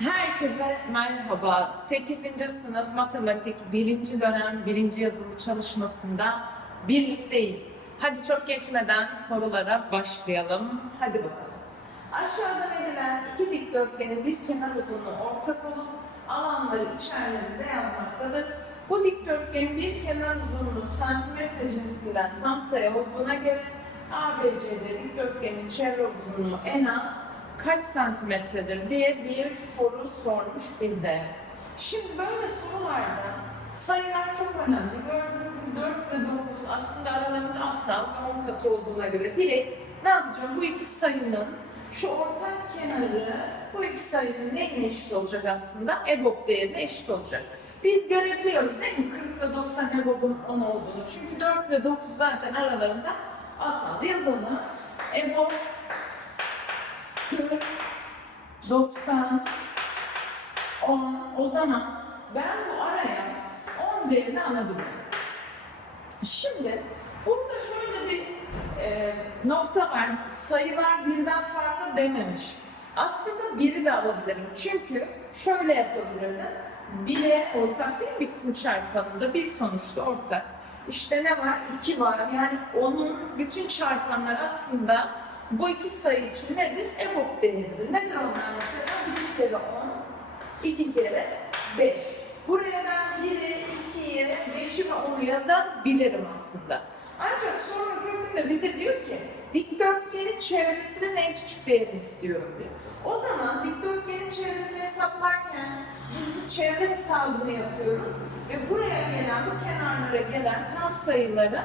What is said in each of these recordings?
Herkese merhaba. 8. sınıf matematik 1. dönem 1. yazılı çalışmasında birlikteyiz. Hadi çok geçmeden sorulara başlayalım. Hadi bakalım. Aşağıda verilen iki dikdörtgenin bir kenar uzunluğu ortak olup alanları içerlerinde yazmaktadır. Bu dikdörtgenin bir kenar uzunluğu santimetre cinsinden tam sayı olduğuna göre ABCD dikdörtgenin çevre uzunluğu en az kaç santimetredir diye bir soru sormuş bize. Şimdi böyle sorularda sayılar çok önemli. Gördüğünüz gibi 4 ve 9 aslında aralarında asal ve 10 katı olduğuna göre direkt ne yapacağım? Bu iki sayının şu ortak kenarı bu iki sayının neyine eşit olacak aslında? EBOB değerine eşit olacak. Biz görebiliyoruz değil mi? 40 ile 90 EBOB'un 10 olduğunu. Çünkü 4 ve 9 zaten aralarında asal. Yazalım. EBOB 40, 90, 10. O zaman ben bu araya 10 değerini alabilirim. Şimdi burada şöyle bir e, nokta var. Sayılar birden farklı dememiş. Aslında biri de alabilirim. Çünkü şöyle yapabilirdim. Bire ortak değil mi ikisinin çarpanında? Bir sonuçta ortak. İşte ne var? 2 var. Yani onun bütün çarpanlar aslında bu iki sayı için nedir? EBOB değeridir. Nedir onlar mesela? 1 kere 10, 2 kere 5. Buraya ben 1'i, 2'yi, 5'i ve 10'u yazabilirim aslında. Ancak sorunun kökünde bize diyor ki dikdörtgenin çevresinin en küçük değerini istiyorum diyor. O zaman dikdörtgenin çevresini hesaplarken biz bu çevre hesabını yapıyoruz ve buraya gelen, bu kenarlara gelen tam sayıların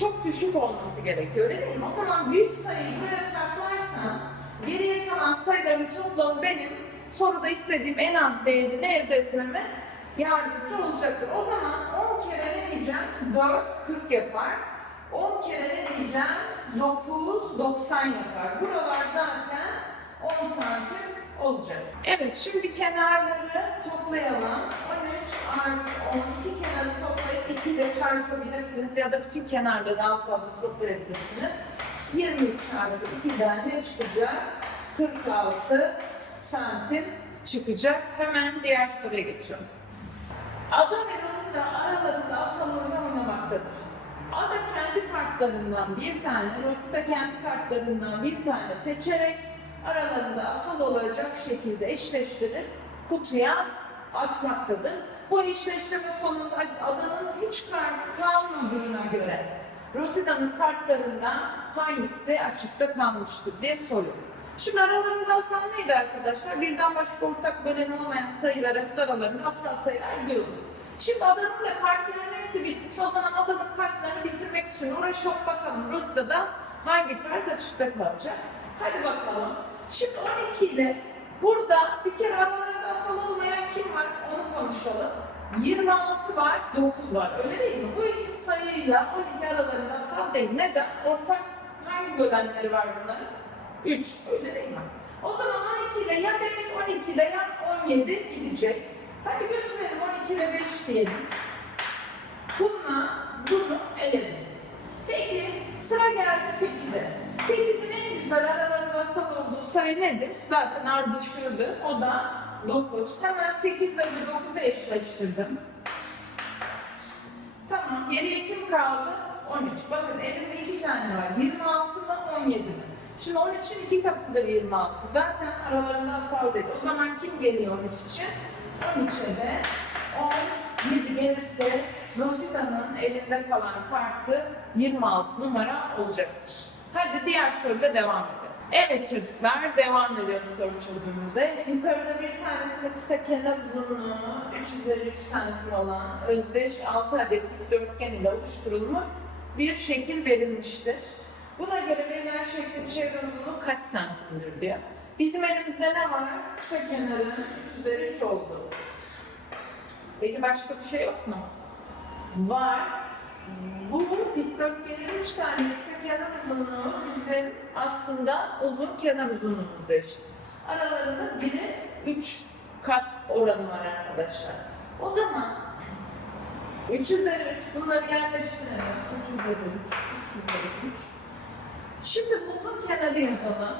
çok düşük olması gerekiyor öyle değil mi? O zaman büyük sayıyı buraya saklarsam geriye kalan sayıların toplamı benim soruda istediğim en az değerini elde etmeme yardımcı olacaktır. O zaman 10 kere ne diyeceğim? 4, 40 yapar. 10 kere ne diyeceğim? 9, 90 yapar. Buralar zaten 10 santim olacak. Evet şimdi kenarları toplayalım. 13 artı 10. İki kenarı toplayıp 2 ile çarpabilirsiniz ya da bütün kenarları alt alta toplayabilirsiniz. 23 çarpı 2'den ne çıkacak? 46 santim çıkacak. Hemen diğer soruya geçiyorum. Ada ve Rosita aralarında asal oyunu oynamaktadır. Ada kendi kartlarından bir tane, Rosita kendi kartlarından bir tane seçerek aralarında asal olacak şekilde eşleştirip kutuya atmaktadır. Bu eşleştirme sonunda adanın hiç kartı kalmadığına göre Rosita'nın kartlarından hangisi açıkta kalmıştır diye soruyorum. Şimdi aralarında asal neydi arkadaşlar? Birden başka ortak böleni olmayan sayılara biz aralarında asal sayılar diyorduk. Şimdi adanın da kartlarının hepsi bitmiş. O zaman adanın kartlarını bitirmek için uğraşalım bakalım. Rusya'da hangi kart açıkta kalacak? Hadi bakalım. Şimdi 12 ile burada bir kere aralarında asal olmayan kim var onu konuşalım. 26 var, 9 var. Öyle değil mi? Bu iki sayıyla 12 aralarında asal değil. Neden? Ortak hangi bölenleri var bunların? 3. Öyle değil mi? O zaman 12 ile ya 5, 12 ile ya 17 gidecek. Hadi götürelim 12 ile 5 diyelim. Bununla bunu eledim. Peki sıra geldi 8'e. 8'in aralarında asal olduğu sayı nedir? Zaten ardışıyordu. O da 9. Hemen 8 ile 9'u eşleştirdim. Tamam. Geriye kim kaldı? 13. Bakın elimde iki tane var. 26 mı 17 mi? Şimdi 13'ün iki katıdır 26. Zaten aralarında asal değil. O zaman kim geliyor 13 için? 13'e de 17 gelirse Rosita'nın elinde kalan kartı 26 numara olacaktır. Hadi diğer soruyla devam edelim. Evet çocuklar devam ediyoruz soru çözümümüze. Yukarıda bir tanesinin kısa kenar uzunluğu 3 üzeri 3 santim olan özdeş 6 adet dikdörtgen ile oluşturulmuş bir şekil verilmiştir. Buna göre verilen şeklin çevre uzunluğu kaç santimdir diyor. Bizim elimizde ne var? Kısa kenarın 3 üzeri 3 oldu. Peki başka bir şey yok mu? Var. Bu dikdörtgenin 3 tane kısa kenar uzunluğu bizim aslında uzun kenar uzunluğumuz eşit. Aralarında biri 3 kat oranı var arkadaşlar. O zaman 3 üzeri 3 bunları yerleştirelim. 3 üzeri 3, 3 üzeri 3. Şimdi bunun kenarı yazalım.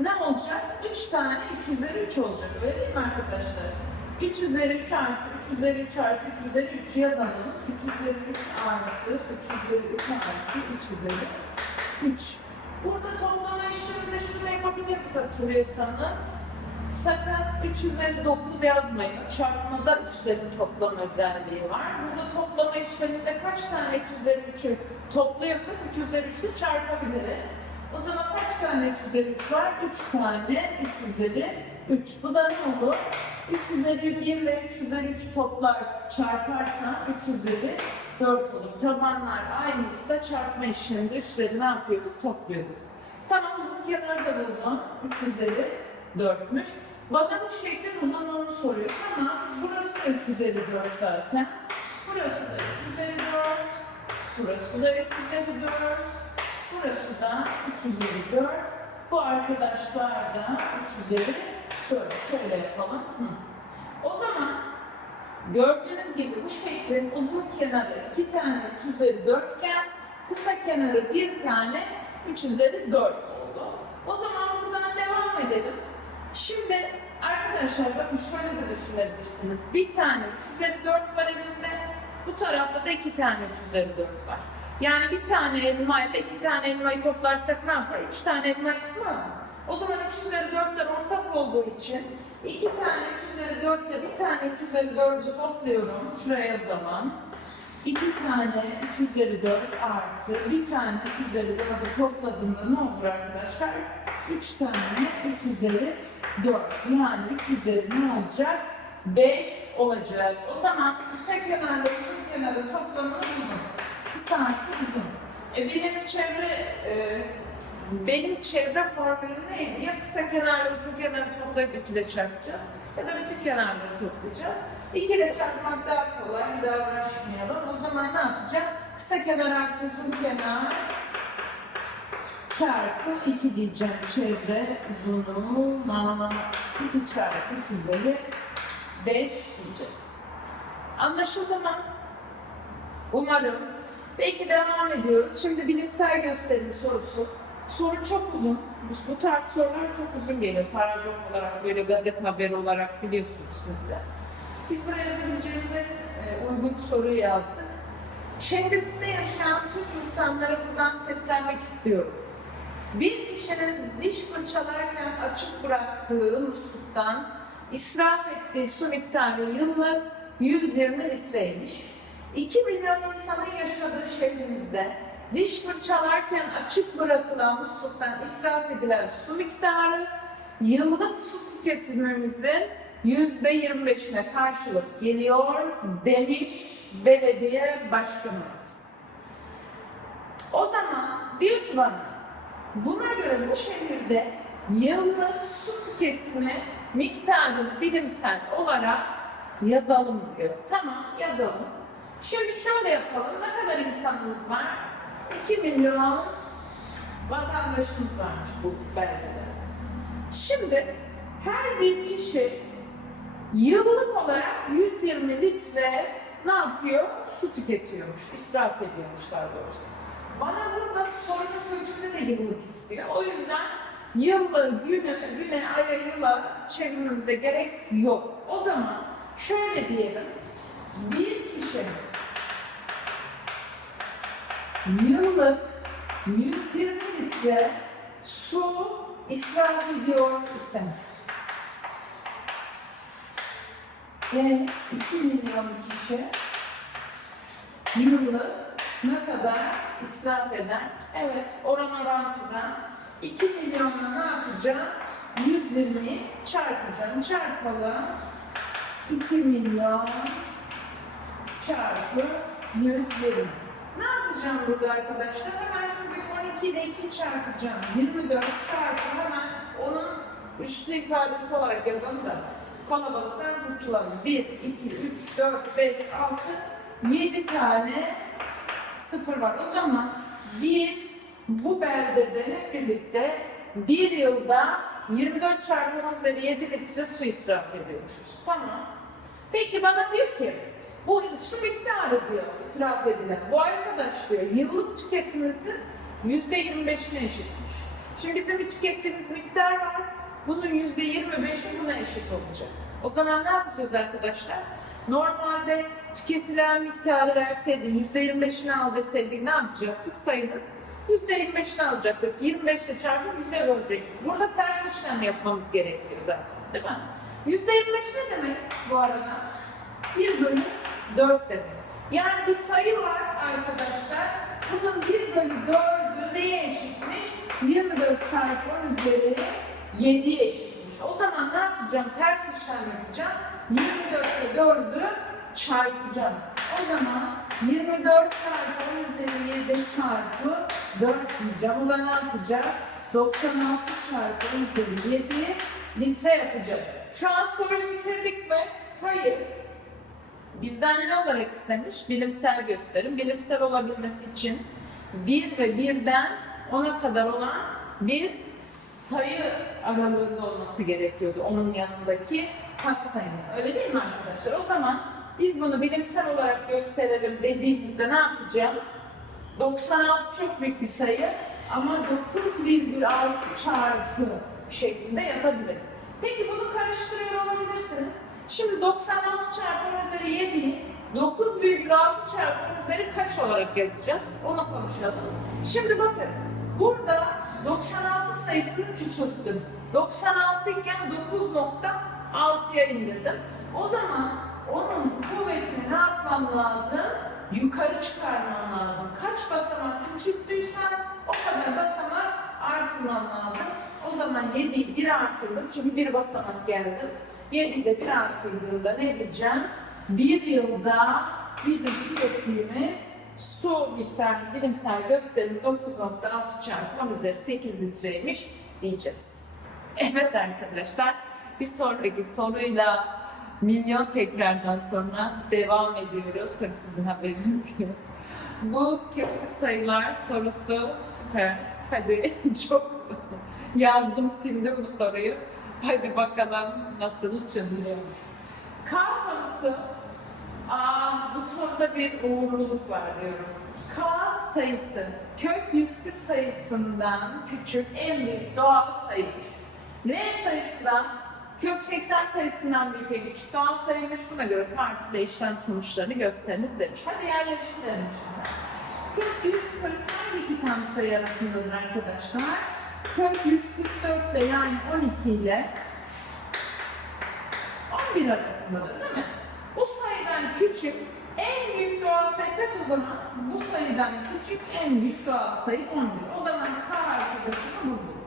ne olacak? 3 tane 3 üzeri 3 olacak. Öyle değil mi arkadaşlar? 3 üzeri 3 artı 3 üzeri 3 artı 3 üzeri 3 yazalım. 3 üzeri 3 artı 3 üzeri 3 artı 3 üzeri 3. Burada toplama işleminde şunu yapabilirdik hatırlıyorsanız. Sakın 3 üzeri 9 yazmayın. Çarpmada üslerin toplam özelliği var. Burada toplama işleminde kaç tane 3 üzeri 3'ü topluyorsak 3 üzeri 3'ü çarpabiliriz. O zaman kaç tane 3 üzeri 3 var? 3 tane 3 üzeri 3. Bu da ne olur? 3 üzeri 1 ile 3 üzeri 3 toplar, çarparsan 3 üzeri 4 olur. Tabanlar aynıysa çarpma işleminde üstleri ne yapıyorduk? Topluyorduk. Tamam uzun kenarı da buldum. 3 üzeri 4'müş. Bana bu şeklin uzunluğunu soruyor. Tamam. Burası da 3 üzeri 4 zaten. Burası da 3 üzeri 4. Burası da 3 üzeri 4. Burası da 3 üzeri 4. Bu arkadaşlar da 3 üzeri 4. Şöyle yapalım. Hı. O zaman gördüğünüz gibi bu şeklin uzun kenarı 2 tane 3 üzeri 4 iken kısa kenarı 1 tane 3 üzeri 4 oldu. O zaman buradan devam edelim. Şimdi arkadaşlar bakın şöyle de düşünebilirsiniz. Bir tane 3 üzeri 4 var elimde. Bu tarafta da 2 tane 3 üzeri 4 var. Yani bir tane elma ile iki tane elmayı toplarsak ne yapar? Üç tane elma yapmaz mı? O zaman 3 üzeri 4'ler ortak olduğu için iki tane 3 üzeri 4 ile bir tane 3 üzeri 4'ü topluyorum. Şuraya yazalım. 2 tane 3 üzeri 4 artı bir tane 3 üzeri 4'ü topladığımda ne olur arkadaşlar? 3 tane 3 üzeri 4. Yani 3 üzeri ne olacak? 5 olacak. O zaman kısa kenarla uzun kenarın toplamını buldum. Kısa artı uzun. E benim çevre e, benim çevre formülüm neydi? Ya kısa kenarla uzun kenarı toplayıp ikide çarpacağız ya da bütün kenarları toplayacağız. İkide çarpmak daha kolay, daha uğraşmayalım. O zaman ne yapacağım? Kısa kenar artı uzun kenar çarpı 2 diyeceğim çevre uzunluğuna 2 çarpı 3 üzeri 5 diyeceğiz. Anlaşıldı mı? Umarım. Peki devam ediyoruz. Şimdi bilimsel gösterim sorusu. Soru çok uzun. Bu, bu tarz sorular çok uzun geliyor. Paragraf olarak, böyle gazete haberi olarak biliyorsunuz siz de. Biz buraya yazabileceğimize e, uygun soruyu yazdık. Şehrimizde yaşayan tüm insanlara buradan seslenmek istiyorum. Bir kişinin diş fırçalarken açık bıraktığı musluktan israf ettiği su miktarı yıllık 120 litreymiş. 2 milyon insanın yaşadığı şehrimizde diş fırçalarken açık bırakılan musluktan israf edilen su miktarı yıllık su tüketimimizin %25'ine karşılık geliyor demiş belediye başkanımız. O zaman diyor ki bana, buna göre bu şehirde yıllık su tüketimi miktarını bilimsel olarak yazalım diyor. Tamam yazalım. Şimdi şöyle yapalım. Ne kadar insanımız var? 2 milyon vatandaşımız varmış bu beldede. Şimdi her bir kişi yıllık olarak 120 litre ne yapıyor? Su tüketiyormuş, israf ediyormuş daha doğrusu. Bana burada sorunun kökünde de yıllık istiyor. O yüzden yıllı, günü, güne, aya, yıla çevirmemize gerek yok. O zaman şöyle diyelim. Bir kişi yıllık 120 litre su israf ediyor ise ve 2 milyon kişi yıllık ne kadar israf eder? Evet, oran orantıdan 2 milyonla ne yapacağım? 120'yi çarpacağım. Çarpalım. 2 milyon çarpı 120. Ne yapacağım burada arkadaşlar? Hemen şuradaki 12 ile 2 çarpacağım. 24 çarpı hemen onun üstü ifadesi olarak yazalım da kalabalıktan kurtulalım. 1, 2, 3, 4, 5, 6, 7 tane sıfır var. O zaman biz bu beldede hep birlikte bir yılda 24 çarpı 10 üzeri 7 litre su israf ediyormuşuz. Tamam. Peki bana diyor ki bu su miktarı diyor israf edilen. Bu arkadaş diyor yıllık tüketimimizin %25'ine eşitmiş. Şimdi bizim bir tükettiğimiz miktar var. Bunun yüzde yirmi beşi buna eşit olacak. O zaman ne yapacağız arkadaşlar? Normalde tüketilen miktarı verseydi yüzde yirmi beşini al deseydik ne yapacaktık? Sayının yüzde yirmi beşini alacaktık. 25 ile çarpıp bize verecek. Burada ters işlem yapmamız gerekiyor zaten değil mi? Yüzde yirmi beş ne demek bu arada? 1 bölü 4 demek. Yani bir sayı var arkadaşlar. Bunun 1 bölü 4'ü neye eşitmiş? 24 çarpı 10 üzeri 7'ye eşitmiş. O zaman ne yapacağım? Ters işlem yapacağım. 24 ile 4'ü çarpacağım. O zaman 24 çarpı 10 üzeri 7 çarpı 4 diyeceğim. O da ne yapacak? 96 çarpı 10 üzeri 7 litre yapacak. Şu an soruyu bitirdik mi? Hayır. Bizden ne olarak istemiş? Bilimsel gösterim. Bilimsel olabilmesi için 1 ve 1'den 10'a kadar olan bir sayı aralığında olması gerekiyordu. Onun yanındaki katsayının. Öyle değil mi arkadaşlar? O zaman biz bunu bilimsel olarak gösterelim dediğimizde ne yapacağım? 96 çok büyük bir sayı ama 9,6 çarpı şeklinde yazabilirim. Peki bunu karıştırıyor olabilirsiniz. Şimdi 96 çarpı 10 üzeri 7'yi 9,6 çarpı 10 üzeri kaç olarak yazacağız? Onu konuşalım. Şimdi bakın burada 96 sayısını küçülttüm. 96 iken 9.6'ya indirdim. O zaman onun kuvvetini ne yapmam lazım? Yukarı çıkarmam lazım. Kaç basamak küçülttüysem o kadar basamak artırmam lazım. O zaman 7'yi 1 artırdım çünkü bir basamak geldi. 7'yi de 1 artırdığımda ne diyeceğim? Bir yılda bizim tükettiğimiz su miktarı bilimsel gösterim 9.6 çarpı 10 üzeri 8 litreymiş diyeceğiz. Evet arkadaşlar bir sonraki soruyla milyon tekrardan sonra devam ediyoruz. Tabii sizin haberiniz yok. Bu köklü sayılar sorusu süper. Hadi çok yazdım sildim bu soruyu. Hadi bakalım nasıl çözülüyor. K sorusu. Aa, bu soruda bir uğurluluk var diyorum. K sayısı kök 140 sayısından küçük en büyük doğal sayıdır. R sayısı da kök 80 sayısından büyük en küçük doğal sayıymış. Buna göre kart ile işlem sonuçlarını gösteriniz demiş. Hadi yerleştirelim şimdi. Kök 140 hangi iki tam sayı arasındadır arkadaşlar? Kök 144 ile yani 12 ile 11 arasındadır değil mi? Bu sayıdan küçük en büyük doğal sayı kaç o zaman? Bu sayıdan küçük en büyük doğal sayı 11. O zaman K arkadaşını bulduk.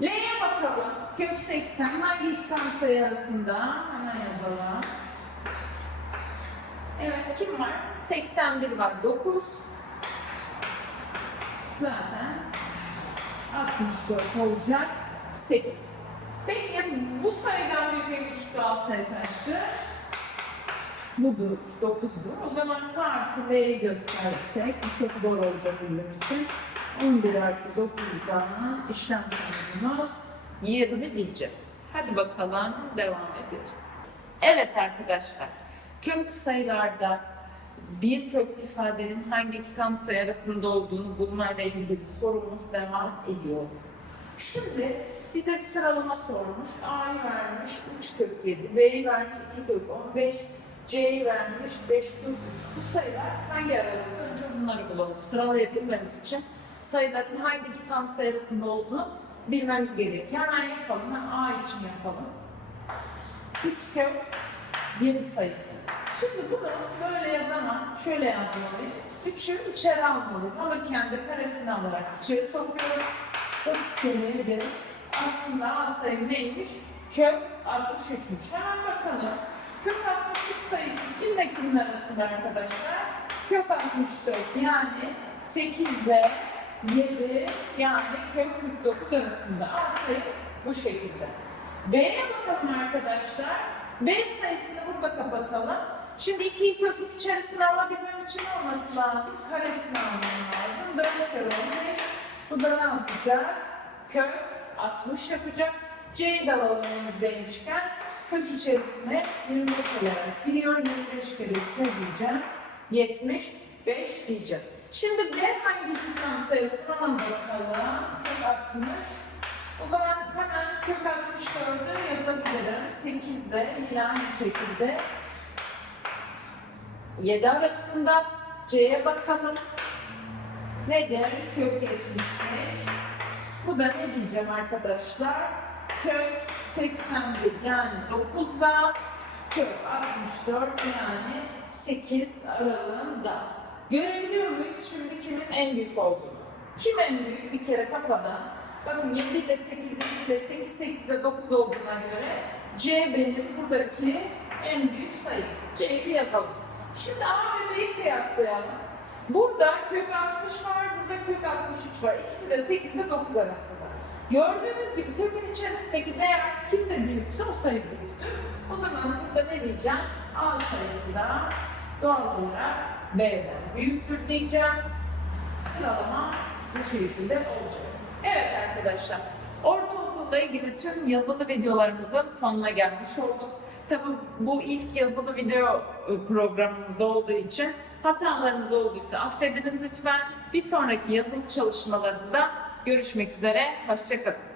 L'ye bakalım. Kök 80 hangi iki tam sayı arasında? Hemen yazalım. Evet kim var? 81 var. 9. Zaten 64 olacak. 8. Peki bu sayıdan büyük en küçük doğal sayı kaçtı? Budur, 9'dur. O zaman K artı L'yi gösterirsek, bu çok zor olacak bizim için. 11 artı 9'dan işlem sonucumuz 20 diyeceğiz. Hadi bakalım devam ediyoruz. Evet arkadaşlar, kök sayılarda bir köklü ifadenin hangi iki tam sayı arasında olduğunu bulmayla ilgili sorumuz devam ediyor. Şimdi bize bir sıralama sormuş. A'yı vermiş 3 kök 7, B'yi vermiş 2 kök 15, C'yi vermiş 5 kök 3. Bu sayılar hangi aralıkta? Önce bunları bulalım. Sıralayabilmemiz için sayıların hangi iki tam sayı arasında olduğunu bilmemiz gerekiyor. Hemen yapalım. A için yapalım. 3 kök 7 sayısı. Şimdi bunu böyle yazamam. Şöyle yazmalıyım. 3'ü içeri almalıyım. Alırken de karesini alarak içeri sokuyorum. 9 kere 7 aslında A sayım neymiş? Kök 63'müş. Hemen bakalım. Kök 63 sayısı kimle kimin arasında arkadaşlar? Kök 64 yani 8 ile 7 yani kök 49 arasında. A sayı bu şekilde. B'ye bakalım arkadaşlar. B sayısını burada kapatalım. Şimdi 2'yi kökün içerisine alabilmem için olması lazım? Karesini almam lazım. 4 kere 15. Bu da ne yapacak? Kök 60 yapacak. C'yi de alalım demişken kök içerisine 25 olarak giriyor. 25 kere 2 diyeceğim. 75 diyeceğim. Şimdi B hangi iki tam sayısına bakalım. Kök 60. O zaman hemen kök 64'ü yazabilirim. 8 de yine aynı şekilde 7 arasında C'ye bakalım. Nedir? Kök 75. Bu da ne diyeceğim arkadaşlar? Kök 81 yani 9 da kök 64 yani 8 aralığında. Görebiliyor muyuz şimdi kimin en büyük olduğunu? Kim en büyük bir kere kafada? Bakın 7 ile 8, 7 ile 8, 8 ile 9 olduğuna göre C benim buradaki en büyük sayı. C'yi bir yazalım. Şimdi A ve B'yi kıyaslayalım. Burada kök 60 var, burada kök 63 var. İkisi de 8 ile 9 arasında. Gördüğünüz gibi kökün içerisindeki değer kimde büyükse o sayı büyüktür. O zaman burada ne diyeceğim? A sayısı da doğal olarak B'den büyüktür diyeceğim. Sıralama bu şekilde olacak. Evet arkadaşlar, ortaokulla ilgili tüm yazılı videolarımızın sonuna gelmiş olduk. Tabii bu ilk yazılı video e, programımız olduğu için hatalarımız olduysa affediniz lütfen. Bir sonraki yazılı çalışmalarında görüşmek üzere. Hoşçakalın.